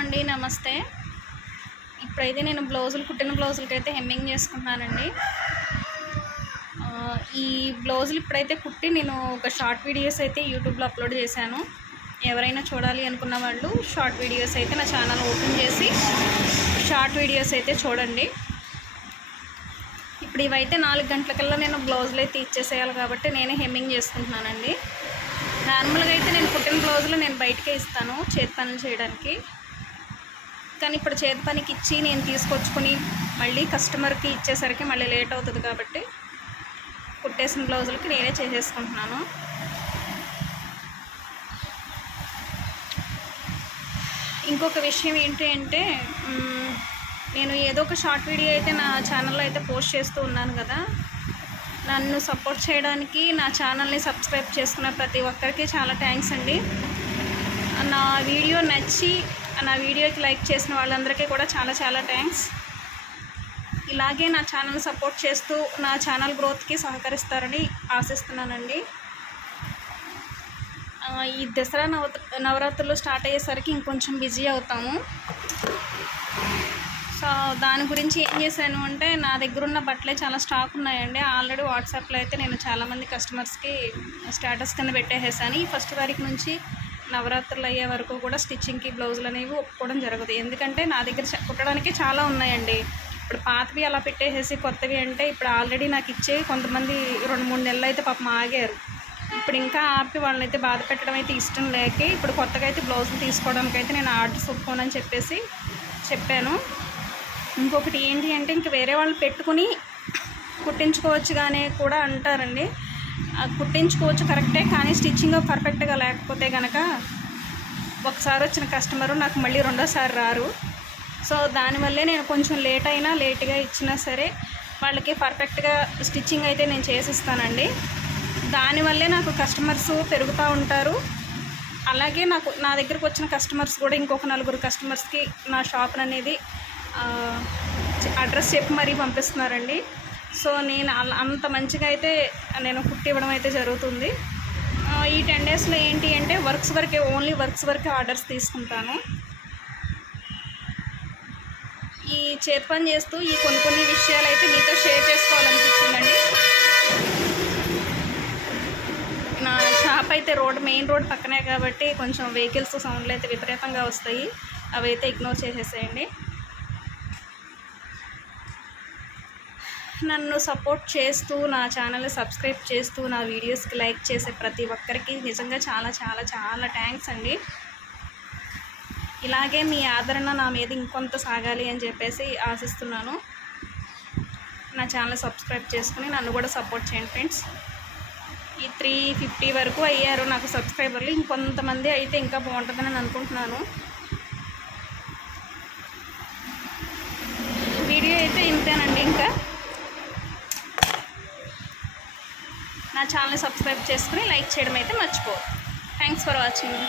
అండి, నమస్తే. ఇప్పుడైతే నేను కుట్టిన బ్లౌజులకైతే హెమ్మింగ్ చేసుకుంటున్నానండి. ఈ బ్లౌజులు ఇప్పుడైతే కుట్టి నేను ఒక షార్ట్ వీడియోస్ అయితే యూట్యూబ్లో అప్లోడ్ చేశాను. ఎవరైనా చూడాలి అనుకున్న వాళ్ళు షార్ట్ వీడియోస్ అయితే నా ఛానల్ ఓపెన్ చేసి షార్ట్ వీడియోస్ అయితే చూడండి. ఇప్పుడు ఇవైతే 4 గంటలకల్లా నేను బ్లౌజులు అయితే ఇచ్చేసేయాలి కాబట్టి నేనే హెమ్మింగ్ చేసుకుంటున్నానండి. నార్మల్గా అయితే నేను కుట్టిన బ్లౌజులు నేను బయటకే ఇస్తాను చేతి పనులు చేయడానికి. కానీ ఇప్పుడు చేతి పనికి ఇచ్చి నేను తీసుకొచ్చుకొని మళ్ళీ కస్టమర్కి ఇచ్చేసరికి మళ్ళీ లేట్ అవుతుంది కాబట్టి కుట్టేసిన బ్లౌజులకి నేనే చేసేసుకుంటున్నాను. ఇంకొక విషయం ఏంటి అంటే, నేను ఏదో ఒక షార్ట్ వీడియో అయితే నా ఛానల్లో అయితే పోస్ట్ చేస్తూ ఉన్నాను కదా. నన్ను సపోర్ట్ చేయడానికి నా ఛానల్ని సబ్స్క్రైబ్ చేసుకున్న ప్రతి ఒక్కరికి చాలా థ్యాంక్స్ అండి. నా వీడియో నచ్చి నా వీడియోకి లైక్ చేసిన వాళ్ళందరికీ కూడా చాలా చాలా థ్యాంక్స్. ఇలాగే నా ఛానల్ సపోర్ట్ చేస్తూ నా ఛానల్ గ్రోత్కి సహకరిస్తారని ఆశిస్తున్నానండి. ఈ దసరా నవరాత్రులు స్టార్ట్ అయ్యేసరికి ఇంకొంచెం బిజీ అవుతాము. సో దాని గురించి ఏం చేశాను అంటే, నా దగ్గర ఉన్న బట్టలే చాలా స్టాక్ ఉన్నాయండి. ఆల్రెడీ వాట్సాప్లో అయితే నేను చాలామంది కస్టమర్స్కి స్టేటస్ కింద పెట్టేసేసాను. ఈ ఫస్ట్ తారీఖు నుంచి నవరాత్రులు అయ్యే వరకు కూడా స్టిచ్చింగ్కి బ్లౌజులు అనేవి ఒప్పుకోవడం జరగదు. ఎందుకంటే నా దగ్గర కుట్టడానికి చాలా ఉన్నాయండి. ఇప్పుడు పాతవి అలా పెట్టేసేసి కొత్తవి అంటే ఇప్పుడు ఆల్రెడీ నాకు ఇచ్చే కొంతమంది 2-3 నెలలు అయితే పాపం ఆగారు. ఇప్పుడు ఇంకా ఆపి వాళ్ళనైతే బాధ పెట్టడం అయితే ఇష్టం లేక ఇప్పుడు కొత్తగా అయితే బ్లౌజులు తీసుకోవడానికి అయితే నేను ఆర్డర్స్ ఒప్పుకోనని చెప్పేసి చెప్పాను. ఇంకొకటి ఏంటి అంటే, ఇంక వేరే వాళ్ళు పెట్టుకుని కుట్టించుకోవచ్చు కానీ కూడా అంటారండి. కుట్టించుకోవచ్చు కరెక్టే, కానీ స్టిచ్చింగ్ పర్ఫెక్ట్గా లేకపోతే కనుక ఒకసారి వచ్చిన కస్టమరు నాకు మళ్ళీ రెండోసారి రారు. సో దానివల్లే నేను కొంచెం లేట్గా ఇచ్చినా సరే వాళ్ళకి పర్ఫెక్ట్గా స్టిచ్చింగ్ అయితే నేను చేసిస్తానండి. దానివల్లే నాకు కస్టమర్స్ పెరుగుతూ ఉంటారు. అలాగే నా దగ్గరకు వచ్చిన కస్టమర్స్ కూడా ఇంకొక 4 కస్టమర్స్కి నా షాప్ అనేది అడ్రస్ చెప్పి మరీ పంపిస్తున్నారండి. సో నేను అంత మంచిగా అయితే నేను కుట్టివ్వడం అయితే జరుగుతుంది. ఈ 10 డేస్లో ఏంటి అంటే ఓన్లీ వర్క్స్ వరకే ఆర్డర్స్ తీసుకుంటాను. ఈ చేతి పని చేస్తూ ఈ కొన్ని విషయాలు అయితే మీతో షేర్ చేసుకోవాలనిపించిందండి. నా షాప్ అయితే మెయిన్ రోడ్ పక్కనే కాబట్టి కొంచెం వెహికల్స్ సౌండ్లు అయితే విపరీతంగా వస్తాయి. అవి అయితే ఇగ్నోర్ చేసేసేయండి. నన్ను సపోర్ట్ చేస్తూ నా ఛానల్ని సబ్స్క్రైబ్ చేస్తూ నా వీడియోస్కి లైక్ చేసే ప్రతి ఒక్కరికి నిజంగా చాలా చాలా చాలా థ్యాంక్స్ అండి. ఇలాగే మీ ఆదరణ నా మీద ఇంకొంత సాగాలి అని చెప్పేసి ఆశిస్తున్నాను. నా ఛానల్ సబ్స్క్రైబ్ చేసుకుని నన్ను కూడా సపోర్ట్ చేయండి ఫ్రెండ్స్. ఈ 350 వరకు అయ్యారు నాకు సబ్స్క్రైబర్లు. ఇంకొంతమంది అయితే ఇంకా బాగుంటుందని అనుకుంటున్నాను. వీడియో అయితే ఇంతేనండి. ఇంకా నా ఛానల్ని సబ్స్క్రైబ్ చేసుకుని లైక్ చేయడం అయితే మర్చిపోవద్దు. Thanks for watching.